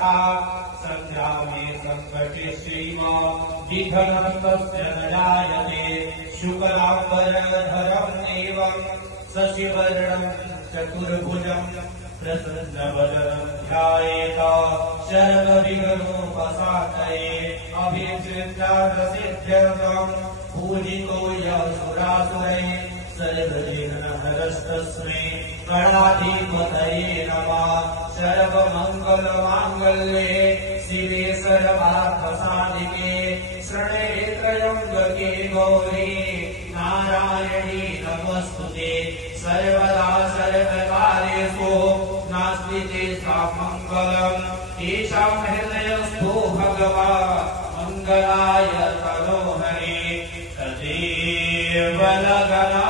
तथा संग्रामे संकटे श्रीम विघ्नं तस्य न जायते शुक्लाम्बरधरम् एवं शशिवर्णं चतुर्भुजं प्रसन्नवदनं ध्यायेत सर्वविघ्नोपशान्तये अभिषिक्तार्थसिद्ध्यर्थं पूजितो यशुरासुरैः सर्वविघ्नहरस्तस्मै गणाधिपतये नमः। सर्वमङ्गलमाङ्गल्ये शिवे सर्वार्थसाधिके शरण्ये त्र्यम्बके गौरी नारायणी नमोस्तुते। सर्वदा सर्वकार्येषु नास्ति तेषां मङ्गलम् तेषां हृदयस्थो भगवान् मङ्गलाय तनोहरे तदेव लगना